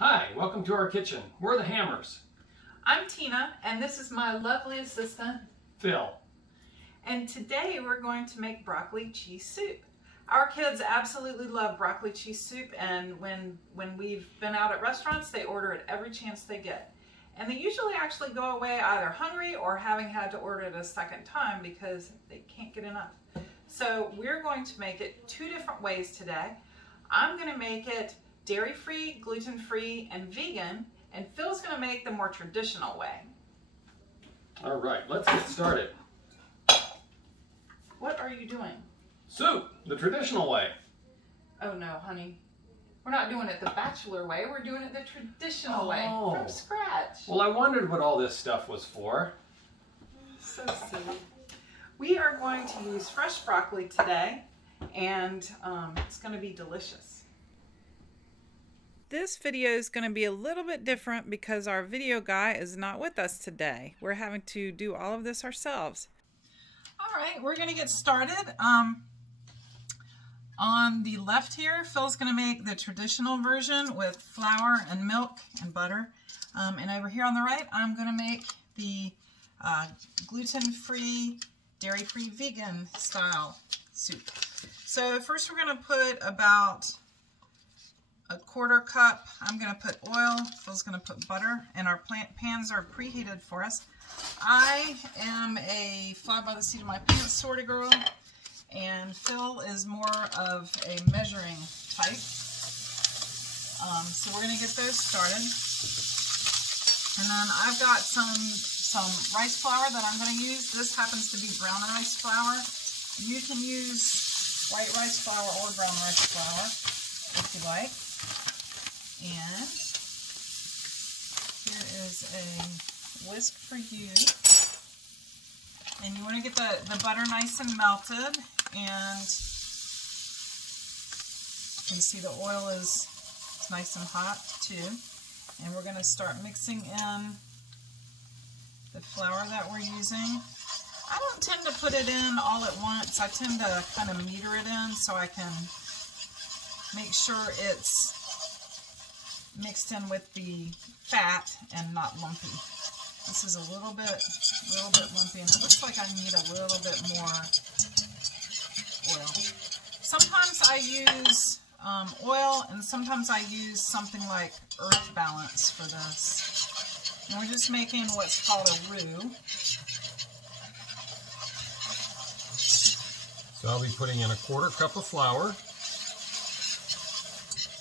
Hi, welcome to our kitchen. We're the Hammers. I'm Tina, and this is my lovely assistant, Phil. and today we're going to make broccoli cheese soup. Our kids absolutely love broccoli cheese soup, and when we've been out at restaurants, they order it every chance they get. And they usually actually go away either hungry or having had to order it a second time because they can't get enough. So we're going to make it two different ways today. I'm going to make it dairy-free, gluten-free, and vegan, and Phil's going to make the more traditional way. All right, let's get started. What are you doing? Soup, the traditional way. Oh no, honey. We're not doing it the bachelor way, we're doing it the traditional way, from scratch. Well, I wondered what all this stuff was for. So silly. We are going to use fresh broccoli today, and it's going to be delicious. This video is going to be a little bit different because our video guy is not with us today. We're having to do all of this ourselves. All right, we're going to get started. On the left here, Phil's going to make the traditional version with flour and milk and butter. And over here on the right, I'm going to make the gluten-free, dairy-free, vegan style soup. So first we're going to put about a quarter cup. I'm going to put oil. Phil's going to put butter, and our pans are preheated for us. I am a fly by the seat of my pants sort of girl, and Phil is more of a measuring type. So we're going to get those started. And then I've got some rice flour that I'm going to use. This happens to be brown rice flour. You can use white rice flour or brown rice flour if you like. And here is a whisk for you. And you want to get the butter nice and melted, and you can see the oil is nice and hot too. And we're going to start mixing in the flour that we're using. I don't tend to put it in all at once. I tend to kind of meter it in so I can make sure it's mixed in with the fat and not lumpy. This is a little bit lumpy, and it looks like I need a little bit more oil. Sometimes I use oil, and sometimes I use something like Earth Balance for this. And we're just making what's called a roux. So I'll be putting in a quarter cup of flour.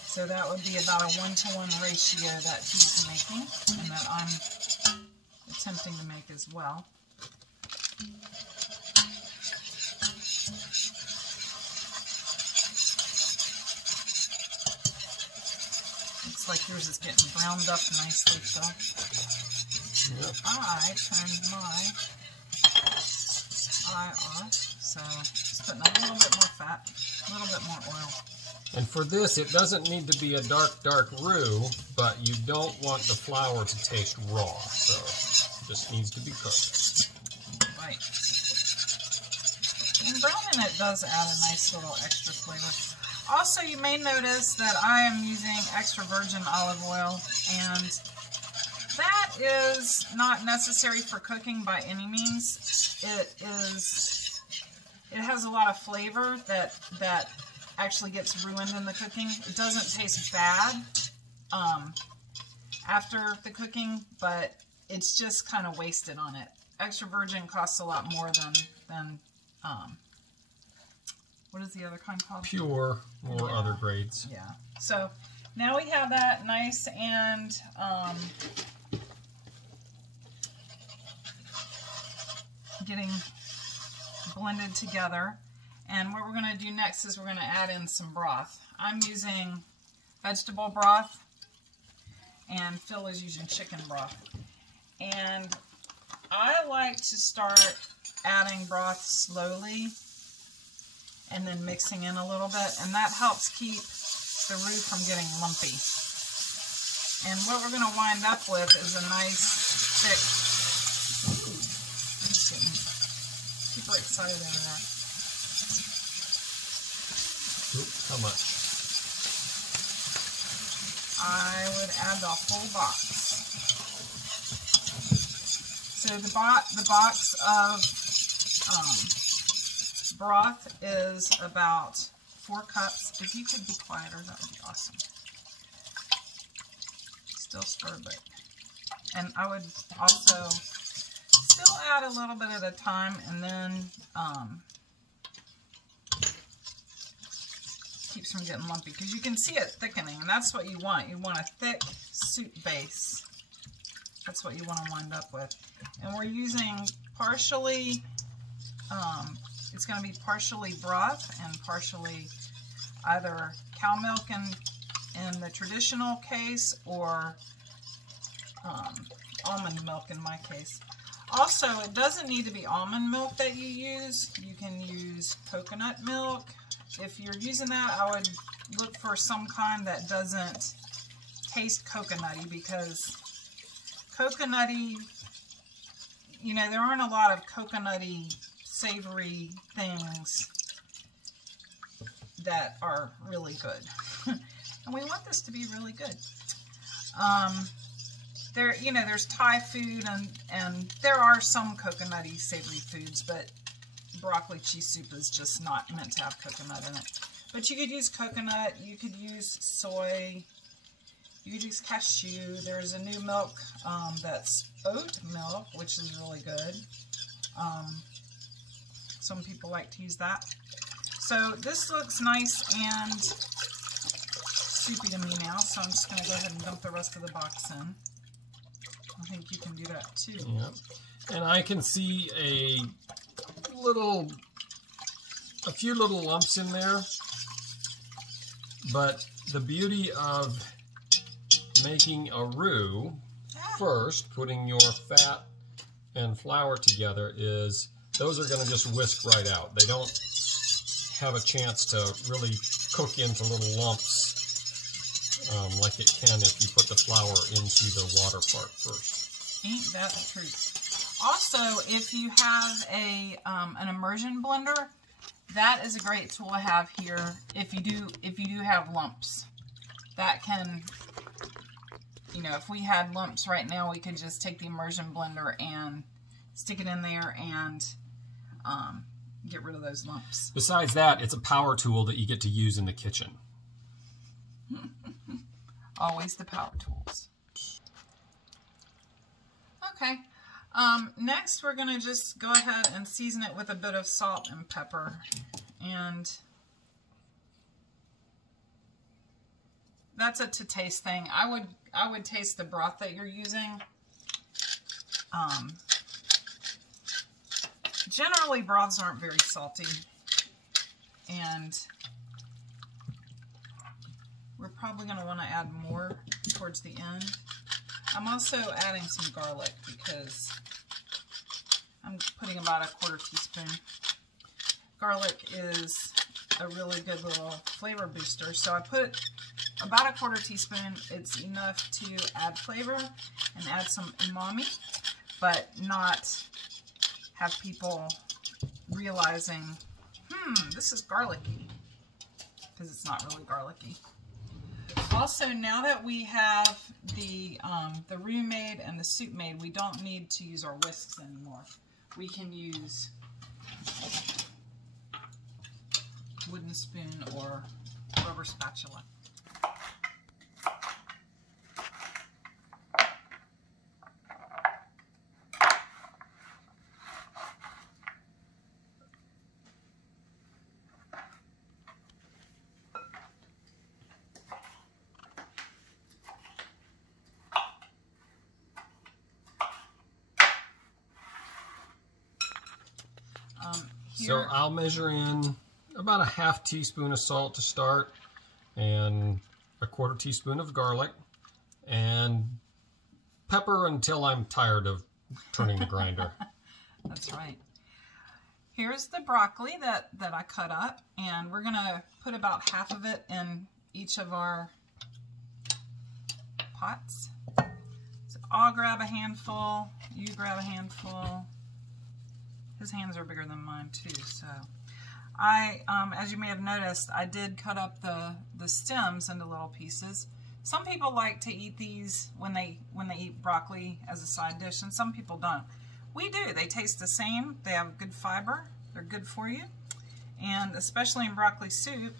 So that would be about a 1-to-1 ratio that he's making, and that I'm attempting to make as well. Looks like yours is getting browned up nicely, Phil. Yep. I turned my eye off, so just putting a little bit more fat, a little bit more oil. And for this, it doesn't need to be a dark roux, but you don't want the flour to taste raw, so it just needs to be cooked. Right. And browning it does add a nice little extra flavor. Also, you may notice that I am using extra virgin olive oil, and that is not necessary for cooking by any means. It has a lot of flavor that actually gets ruined in the cooking. It doesn't taste bad after the cooking, but it's just kind of wasted on it. Extra virgin costs a lot more than what is the other kind called? Pure or other grades. Yeah. So now we have that nice and getting blended together. And what we're going to do next is we're going to add in some broth. I'm using vegetable broth, and Phil is using chicken broth. And I like to start adding broth slowly and then mixing in a little bit, and that helps keep the roux from getting lumpy. And what we're going to wind up with is a nice thick, I'm just getting super excited over that. How much? I would add the whole box. So the box of broth is about 4 cups. If you could be quieter, that would be awesome. Still stir, but, and I would also still add a little bit at a time, and then keeps from getting lumpy, because you can see it thickening, and that's what you want. You want a thick soup base. That's what you want to wind up with. And we're using partially, it's going to be partially broth and partially either cow milk in the traditional case, or almond milk in my case. Also, it doesn't need to be almond milk that you use. You can use coconut milk. If you're using that, I would look for some kind that doesn't taste coconutty, because coconutty, you know, there aren't a lot of coconutty, savory things that are really good. And we want this to be really good. There, you know, there's Thai food, and there are some coconutty, savory foods, but broccoli cheese soup is just not meant to have coconut in it. But you could use coconut, you could use soy, you could use cashew. There's a new milk that's oat milk, which is really good. Some people like to use that. So this looks nice and soupy to me now, so I'm just going to go ahead and dump the rest of the box in. I think you can do that too. Yeah. And I can see a few little lumps in there, but the beauty of making a roux first, putting your fat and flour together, is those are going to just whisk right out. They don't have a chance to really cook into little lumps like it can if you put the flour into the water part first. Ain't that the truth? Also, if you have an immersion blender, that is a great tool to have here. If you do have lumps, that can, you know, if we had lumps right now, we could just take the immersion blender and stick it in there and get rid of those lumps. Besides that, it's a power tool that you get to use in the kitchen. Always the power tools. Okay. Next, we're going to just go ahead and season it with a bit of salt and pepper. And that's a to taste thing. I would taste the broth that you're using. Generally, broths aren't very salty, and we're probably going to want to add more towards the end. I'm also adding some garlic because I'm putting about a 1/4 teaspoon. Garlic is a really good little flavor booster, so I put about a 1/4 teaspoon. It's enough to add flavor and add some umami, but not have people realizing, this is garlicky, because it's not really garlicky. Also, now that we have the roux made and the soup made, we don't need to use our whisks anymore. We can use wooden spoon or rubber spatula. So I'll measure in about a 1/2 teaspoon of salt to start, and a 1/4 teaspoon of garlic, and pepper until I'm tired of turning the grinder. That's right. Here's the broccoli that I cut up, and we're going to put about 1/2 of it in each of our pots. So I'll grab a handful, you grab a handful. His hands are bigger than mine too, so as you may have noticed, I did cut up the stems into little pieces. Some people like to eat these when they eat broccoli as a side dish, and some people don't. We do. They taste the same. They have good fiber. They're good for you. And especially in broccoli soup,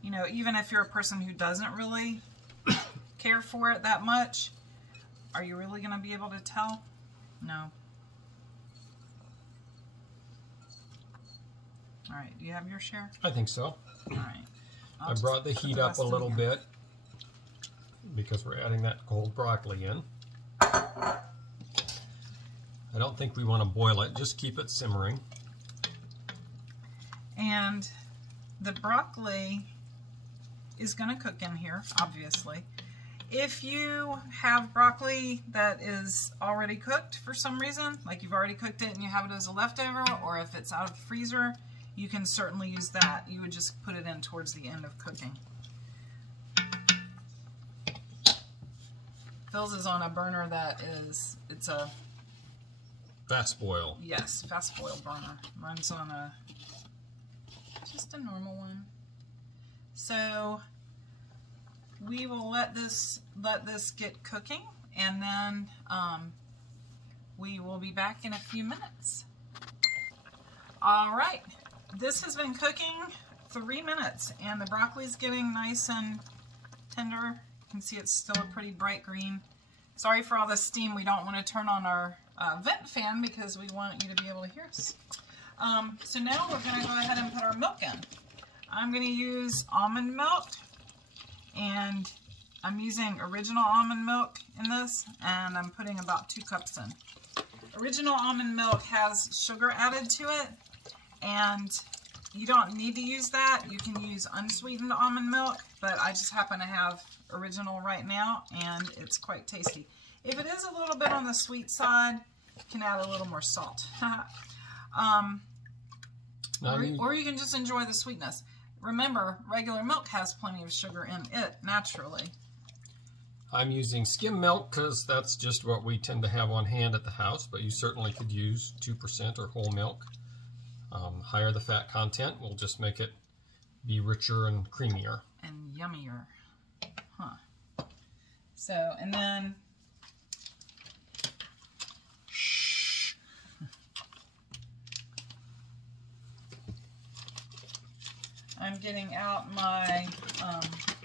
you know, even if you're a person who doesn't really care for it that much, are you really going to be able to tell? No. All right, do you have your share? I think so. All right. I brought the heat up a little bit because we're adding that cold broccoli in. I don't think we want to boil it, just keep it simmering. And the broccoli is going to cook in here, obviously. If you have broccoli that is already cooked for some reason, like you've already cooked it and you have it as a leftover, or if it's out of the freezer, you can certainly use that. You would just put it in towards the end of cooking. Phil's is on a burner that is, it's a... Fast boil. Yes, fast boil burner. Mine's on a, just a normal one. So we will let this get cooking, and then we will be back in a few minutes. All right, this has been cooking 3 minutes, and the broccoli's getting nice and tender. You can see it's still a pretty bright green. Sorry for all the steam. We don't want to turn on our vent fan because we want you to be able to hear us. So now we're going to go ahead and put our milk in. I'm going to use almond milk, and I'm using original almond milk in this, and I'm putting about 2 cups in. Original almond milk has sugar added to it, and you don't need to use that. You can use unsweetened almond milk, but I just happen to have original right now, and it's quite tasty. If it is a little bit on the sweet side, you can add a little more salt. Or you can just enjoy the sweetness. Remember, regular milk has plenty of sugar in it naturally. I'm using skim milk because that's just what we tend to have on hand at the house, but you certainly could use 2% or whole milk. Higher the fat content will just make it be richer and creamier. And yummier. Huh. So, and then... I'm getting out my,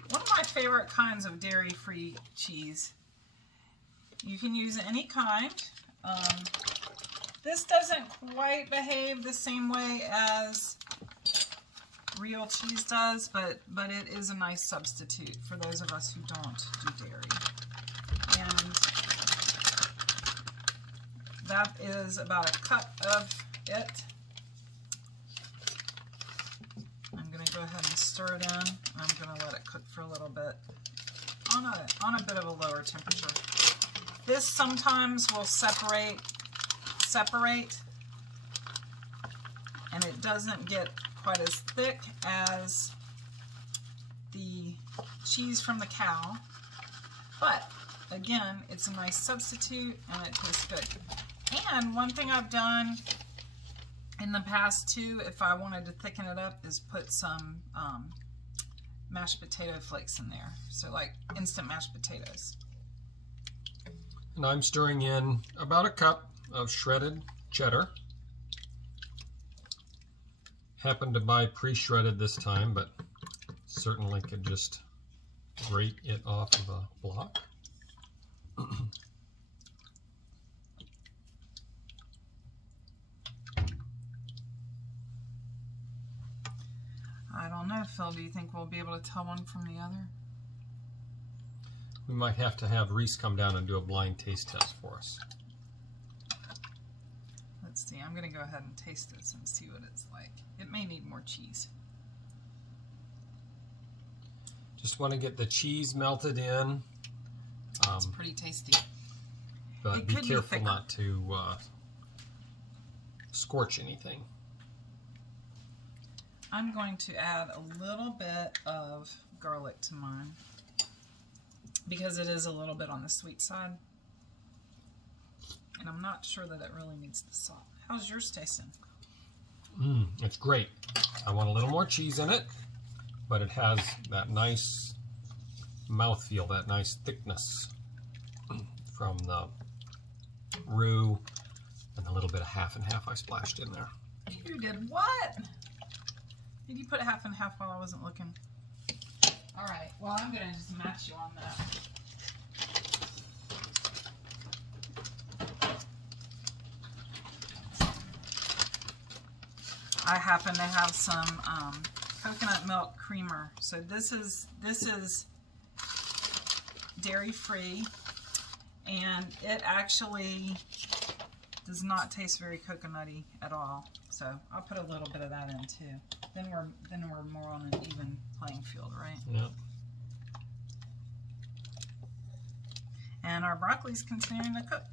one of my favorite kinds of dairy-free cheese. You can use any kind. This doesn't quite behave the same way as real cheese does, but it is a nice substitute for those of us who don't do dairy. And that is about a cup of it. Go ahead and stir it in. I'm going to let it cook for a little bit on a bit of a lower temperature. This sometimes will separate, and it doesn't get quite as thick as the cheese from the cow, but again, it's a nice substitute and it tastes good. And one thing I've done in the past too, if I wanted to thicken it up, is put some mashed potato flakes in there. So like instant mashed potatoes. And I'm stirring in about a cup of shredded cheddar. Happened to buy pre-shredded this time, but certainly could just grate it off of a block. I don't know, Phil. Do you think we'll be able to tell one from the other? We might have to have Reese come down and do a blind taste test for us. Let's see. I'm going to go ahead and taste this and see what it's like. It may need more cheese. Just want to get the cheese melted in. It's pretty tasty. But be careful not to scorch anything. I'm going to add a little bit of garlic to mine because it is a little bit on the sweet side. And I'm not sure that it really needs the salt. How's yours tasting? It's great. I want a little more cheese in it, but it has that nice mouthfeel, that nice thickness from the roux and the little bit of half and half I splashed in there. You did what? Did you put half and half while I wasn't looking? All right, well, I'm going to just match you on that. I happen to have some coconut milk creamer. So this is dairy-free, and it actually does not taste very coconutty at all. So I'll put a little bit of that in too. Then we're more on an even playing field, right? Yep. And our broccoli's continuing to cook.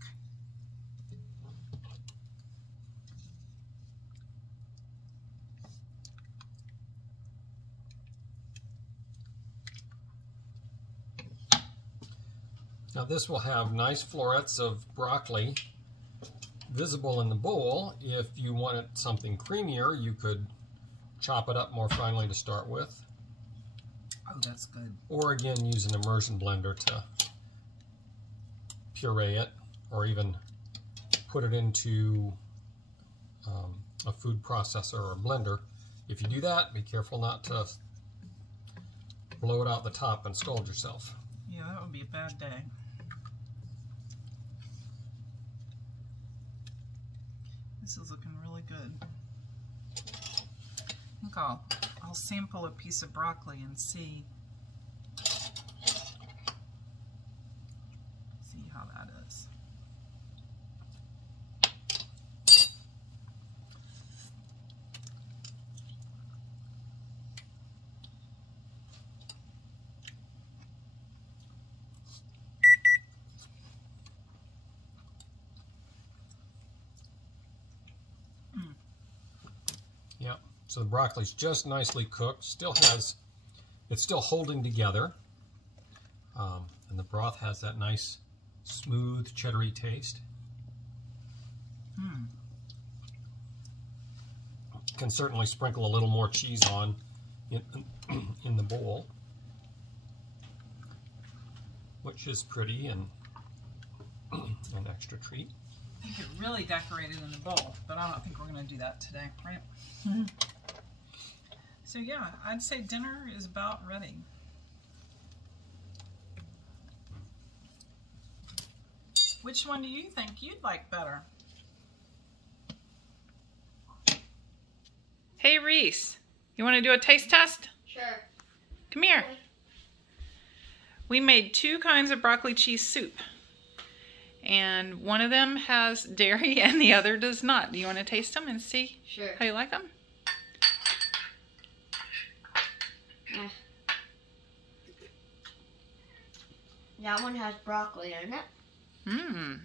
Now this will have nice florets of broccoli visible in the bowl. If you wanted something creamier, you could chop it up more finely to start with. Oh, that's good. Or again, use an immersion blender to puree it, or even put it into a food processor or blender. If you do that, be careful not to blow it out the top and scald yourself. Yeah, that would be a bad day. This is looking really good. I think I'll sample a piece of broccoli and see how that is. Yep. So the broccoli's just nicely cooked. It's still holding together, and the broth has that nice, smooth, cheddary taste. Can certainly sprinkle a little more cheese on in the bowl, which is pretty and an extra treat. You could really decorate it in the bowl, but I don't think we're going to do that today, right? So yeah, I'd say dinner is about ready. Which one do you think you'd like better? Hey Reese, you want to do a taste test? Sure. Come here. We made 2 kinds of broccoli cheese soup. And one of them has dairy and the other does not. Do you want to taste them and see how you like them? Yeah. That one has broccoli in it. Mmm.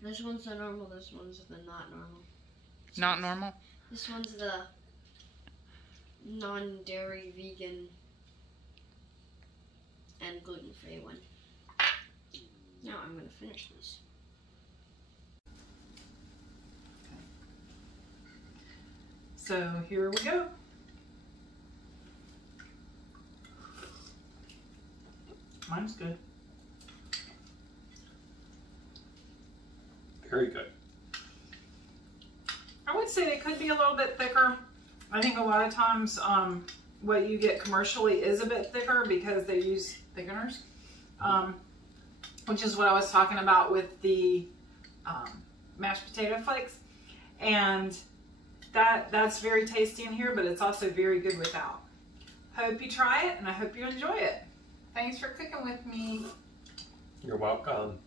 This one's the normal, this one's the not normal. Not normal? This one's the non-dairy, vegan, and gluten-free one. Now I'm going to finish these. So here we go. Mine's good. Very good. I would say they could be a little bit thicker. I think a lot of times what you get commercially is a bit thicker because they use thickeners, which is what I was talking about with the mashed potato flakes. And that's very tasty in here, but it's also very good without. Hope you try it, and I hope you enjoy it. Thanks for cooking with me. You're welcome.